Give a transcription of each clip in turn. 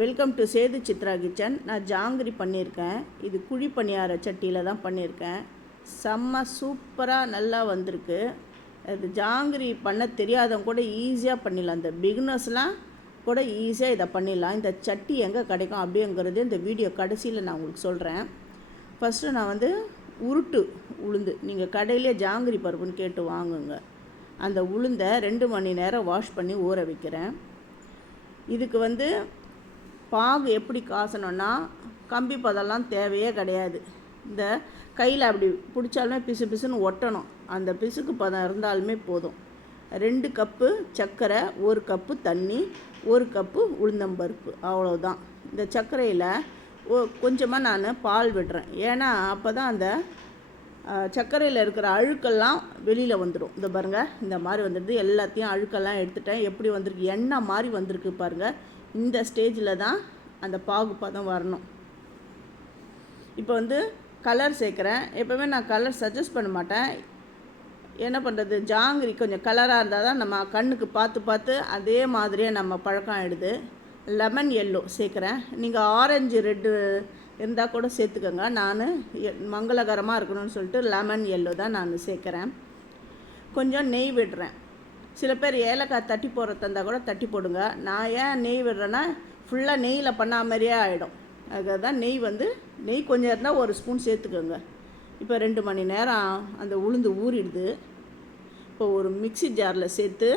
Welcome to Sethu Chitra kitchen. நான் ஜாங்கிரி பண்ணியிருக்கேன். இது குழி பணியார சட்டியில் தான் பண்ணியிருக்கேன். செம்ம சூப்பராக நல்லா வந்திருக்கு. இது ஜாங்கிரி பண்ண தெரியாதவங்க கூட ஈஸியாக பண்ணிடலாம். இந்த பிகினர்ஸ்லாம் கூட ஈஸியாக இதை பண்ணிடலாம். இந்த சட்டி எங்கே கிடைக்கும் அப்படிங்கிறது இந்த வீடியோ கடைசியில் நான் உங்களுக்கு சொல்கிறேன். ஃபஸ்ட்டு நான் உருட்டு உளுந்து, நீங்கள் கடையிலே ஜாங்கிரி பருப்புன்னு கேட்டு வாங்குங்க. அந்த உளுந்தை 2 மணி நேரம் வாஷ் பண்ணி ஊற வைக்கிறேன். இதுக்கு பாகு எப்படி காசணும்னா கம்பி பதெல்லாம் தேவையே கிடையாது. இந்த கையில் அப்படி பிடிச்சாலுமே பிசு பிசுன்னு ஒட்டணும். அந்த பிசுக்கு பதம் இருந்தாலுமே போதும். 2 கப்பு சர்க்கரை, 1 கப்பு தண்ணி, 1 கப்பு உளுந்தம்பருப்பு, அவ்வளோதான். இந்த சர்க்கரையில் கொஞ்சமாக நான் பால் விடுறேன். ஏன்னா அப்போ தான் அந்த சர்க்கரையில் இருக்கிற அழுக்கெல்லாம் வெளியில் வந்துடும். இந்த பாருங்கள், இந்த மாதிரி வந்துடுது. எல்லாத்தையும் அழுக்கெல்லாம் எடுத்துட்டேன். எப்படி வந்திருக்கு, எண்ணெய் மாதிரி வந்திருக்கு பாருங்கள். இந்த ஸ்டேஜில் தான் அந்த பாகு பதம் வரணும். இப்போ கலர் சேர்க்குறேன். எப்போவுமே நான் கலர் சஜஸ்ட் பண்ண மாட்டேன். என்ன பண்ணுறது, ஜாங்கிரி கொஞ்சம் கலராக இருந்தால் தான் நம்ம கண்ணுக்கு பார்த்து அதே மாதிரியே நம்ம பழக்கம் ஆகிடுது. லெமன் எல்லோ சேர்க்குறேன். நீங்கள் ஆரஞ்சு ரெட்டு இருந்தால் கூட சேர்த்துக்கோங்க. நான் மங்களகரமாக இருக்கணும்னு சொல்லிட்டு லெமன் எல்லோ தான் நான் சேர்க்குறேன். கொஞ்சம் நெய் விடுறேன். சில பேர் ஏலக்காய் தட்டி போடுறதா இருந்தால் கூட தட்டி போடுங்க. நான் ஏன் நெய் விடுறேன்னா ஃபுல்லாக நெய்யில் பண்ண மாதிரியே ஆகிடும். அதுக்காக தான் நெய் கொஞ்சம் இருந்தால் 1 ஸ்பூன் சேர்த்துக்கோங்க. இப்போ 2 மணி நேரம் அந்த உளுந்து ஊறிடுது. இப்போ ஒரு மிக்ஸி ஜாரில் சேர்த்து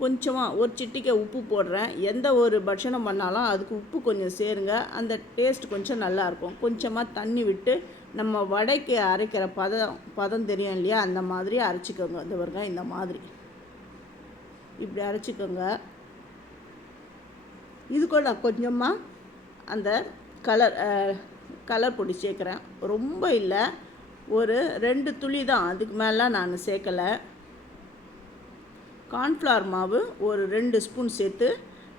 கொஞ்சமாக ஒரு சிட்டிக்கை உப்பு போடுறேன். எந்த ஒரு பட்சணம் பண்ணாலும் அதுக்கு உப்பு கொஞ்சம் சேருங்க. அந்த டேஸ்ட் கொஞ்சம் நல்லாயிருக்கும். கொஞ்சமாக தண்ணி விட்டு நம்ம வடைக்கு அரைக்கிற பதம் தெரியும் இல்லையா, அந்த மாதிரி அரைச்சிக்கோங்க. இந்த பாருங்க, இந்த மாதிரி இப்படி அரைச்சிக்கோங்க. இது கூட நான் கொஞ்சமாக அந்த கலர் பொடி சேர்க்குறேன். ரொம்ப இல்லை, ஒரு 2 துளி தான், அதுக்கு மேலே நான் சேர்க்கலை. கார்ன்ஃப்ளவர் மாவு ஒரு 2 ஸ்பூன் சேர்த்து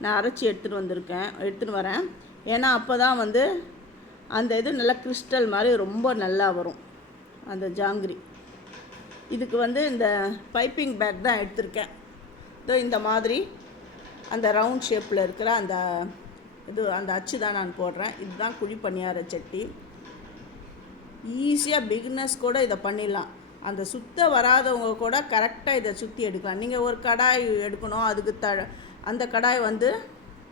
நான் அரைச்சி எடுத்துகிட்டு வரேன். ஏன்னா அப்போ தான் அந்த இது நல்லா கிறிஸ்டல் மாதிரி ரொம்ப நல்லா வரும் அந்த ஜாங்கிரி. இதுக்கு இந்த பைப்பிங் பேக் தான் எடுத்திருக்கேன். இந்த மாதிரி அந்த ரவுண்ட் ஷேப்பில் இருக்கிற அந்த அச்சு தான் நான் போடுறேன். இதுதான் குழி பணியார சட்டி. ஈஸியாக பிகினர்ஸ் கூட இதை பண்ணிடலாம். அந்த சுத்த வராதவங்க கூட கரெக்டாக இதை சுற்றி எடுக்கலாம். நீங்கள் ஒரு கடாய் எடுக்கணும். அதுக்கு அந்த கடாய்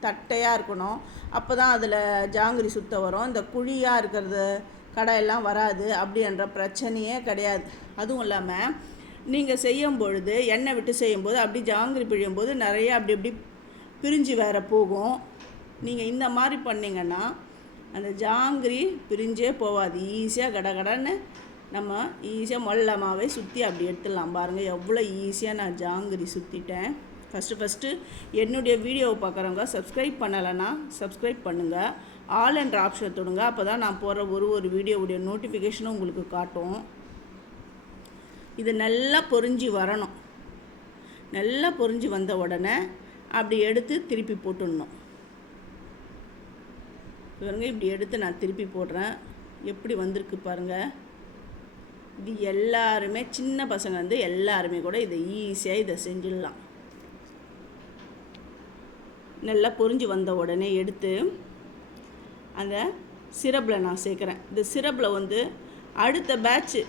தட்டையாக இருக்கணும். அப்போ தான் அதில் ஜாங்கிரி சுத்த வரும். இந்த குழியாக இருக்கிறது கடாயெல்லாம் வராது. அப்படின்ற பிரச்சனையே கிடையாது. அதுவும் இல்லாமல் நீங்கள் செய்யும் பொழுது எண்ணெய் விட்டு செய்யும்போது அப்படி ஜாங்கிரி பிழியும்போது நிறைய அப்படி பிரிஞ்சு வேறு போகும். நீங்கள் இந்த மாதிரி பண்ணிங்கன்னா அந்த ஜாங்கிரி பிரிஞ்சே போகாது. ஈஸியாக கடன்னு நம்ம ஈஸியாக மொல்லமாகவே சுற்றி அப்படி எடுத்துடலாம். பாருங்கள், எவ்வளோ ஈஸியாக நான் ஜாங்கிரி சுற்றிட்டேன். ஃபஸ்ட்டு என்னுடைய வீடியோவை பார்க்குறவங்க சப்ஸ்கிரைப் பண்ணலைன்னா சப்ஸ்கிரைப் பண்ணுங்கள். ஆல் என்ற ஆப்ஷனை தொடுங்க. அப்போ தான் நான் போகிற ஒரு வீடியோவுடைய நோட்டிஃபிகேஷனும் உங்களுக்கு காட்டும். இது நல்லா பொரிஞ்சு வரணும். நல்லா பொரிஞ்சு வந்த உடனே அப்படி எடுத்து திருப்பி போட்டுடணும். பாருங்க, இப்படி எடுத்து நான் திருப்பி போடுறேன். எப்படி வந்திருக்கு பாருங்கள். இது எல்லாருமே, சின்ன பசங்க எல்லாருமே கூட இதை ஈஸியாக இதை செஞ்சிடலாம். நல்லா பொரிஞ்சு வந்த உடனே எடுத்து அந்த சிரப்பில் நான் சேர்க்குறேன். இந்த சிரப்பில் அடுத்த பேட்ச்சு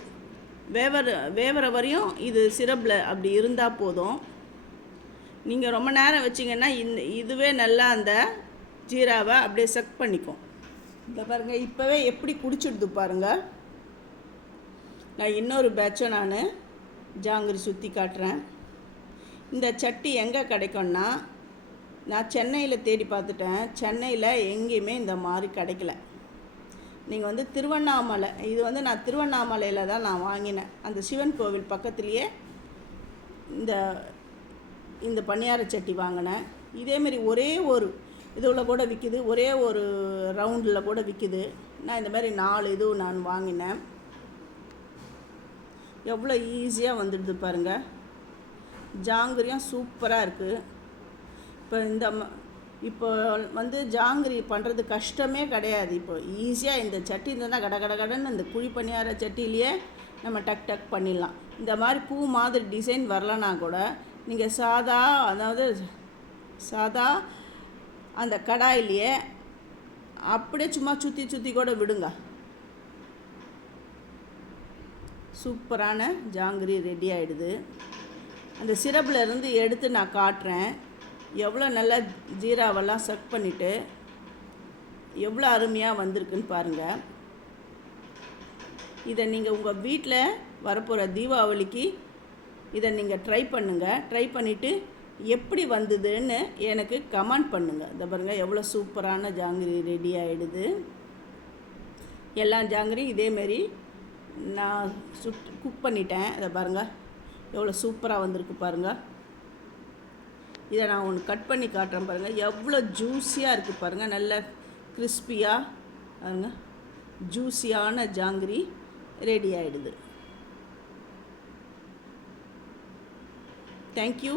வேவற வரையும் இது சிரப்பில் அப்படி இருந்தால் போதும். நீங்கள் ரொம்ப நேரம் வச்சிங்கன்னா இதுவே நல்லா அந்த ஜீராவை அப்படியே செக் பண்ணிக்கும். இந்த பாருங்கள், இப்போவே எப்படி குடிச்சிடுது பாருங்கள். நான் இன்னொரு பேட்சை நான் ஜாங்கிரி சுற்றி காட்டுறேன். இந்த சட்டி எங்கே கிடைக்கும்னா, நான் சென்னையில் தேடி பார்த்துட்டேன். சென்னையில் எங்கேயுமே இந்த மாதிரி கிடைக்கல. நீங்கள் திருவண்ணாமலை, இது நான் திருவண்ணாமலையில் தான் நான் வாங்கினேன். அந்த சிவன் கோவில் பக்கத்துலேயே இந்த பணியார சட்டி வாங்கினேன். இதேமாரி ஒரே ஒரு இதில் கூட விற்கிது, ஒரே ஒரு ரவுண்டில் கூட விற்கிது. நான் இந்த மாதிரி 4 இது நான் வாங்கினேன். எவ்வளோ ஈஸியாக வந்துடுது பாருங்கள். ஜாங்கிரியும் சூப்பராக இருக்குது. இப்போ ஜாங்கிரி பண்ணுறது கஷ்டமே கிடையாது. இப்போ ஈஸியாக இந்த சட்டி இருந்ததுன்னா கடன்னு இந்த குழி பணியார சட்டிலேயே நம்ம டக் பண்ணிடலாம். இந்த மாதிரி பூ மாதிரி டிசைன் வரலன்னா கூட நீங்கள் சாதா அந்த கடாயிலேயே அப்படியே சும்மா சுற்றி சுற்றி கூட விடுங்க. சூப்பரான ஜாங்கிரி ரெடி ஆகிடுது. அந்த சிரப்பில் இருந்து எடுத்து நான் காட்டுறேன். எவ்வளோ நல்லா ஜீராவெல்லாம் சக் பண்ணிவிட்டு எவ்வளோ அருமையாக வந்திருக்குன்னு பாருங்கள். இதை நீங்கள் உங்கள் வீட்டில் வரப்போகிற தீபாவளிக்கு இதை நீங்கள் ட்ரை பண்ணுங்கள். ட்ரை பண்ணிவிட்டு எப்படி வந்ததுன்னு எனக்கு கமெண்ட் பண்ணுங்கள். இதை பாருங்கள் எவ்வளோ சூப்பரான ஜாங்கிரி ரெடி ஆகிடுது. எல்லா ஜாங்கிரியும் இதேமாரி நான் குக் பண்ணிட்டேன். இதை பாருங்கள் எவ்வளோ சூப்பராக வந்திருக்கு பாருங்கள். இதை நான் ஒன்று கட் பண்ணி காட்டுறேன் பாருங்கள். எவ்வளோ ஜூஸியாக இருக்குது பாருங்கள். நல்ல கிறிஸ்பியாக பாருங்கள். ஜூஸியான ஜாங்கிரி ரெடி ஆகிடுது. தேங்க்யூ.